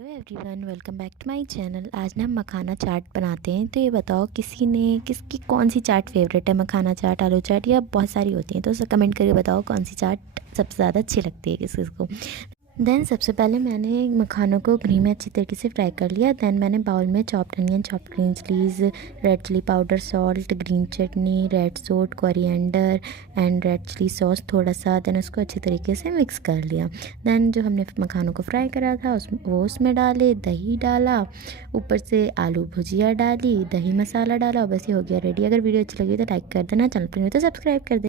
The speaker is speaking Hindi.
Hello everyone, welcome back to my channel. आज ना हम मखाना चाट बनाते हैं। तो ये बताओ किसकी कौन सी चाट फेवरेट है, मखाना चाट, आलू चाट या बहुत सारी होती हैं। तो उसे कमेंट करके बताओ कौन सी चाट सबसे ज़्यादा अच्छी लगती है किस किसको। देन सबसे पहले मैंने मखानों को घी में अच्छी तरीके से फ्राई कर लिया। देन मैंने बाउल में chopped onion, chopped green chillies, red chilli powder, salt, green chutney, red salt, coriander and red chilli sauce थोड़ा सा, देन उसको अच्छी तरीके से मिक्स कर लिया। देन जो हमने मखानों को फ्राई करा था वो उसमें डाले, दही डाला, ऊपर से आलू भुजिया डाली, दही मसाला डाला और बस ये हो गया रेडी। अगर वीडियो अच्छी लगी तो लाइक कर देना, चैनल पर नहीं तो सब्सक्राइब कर देना।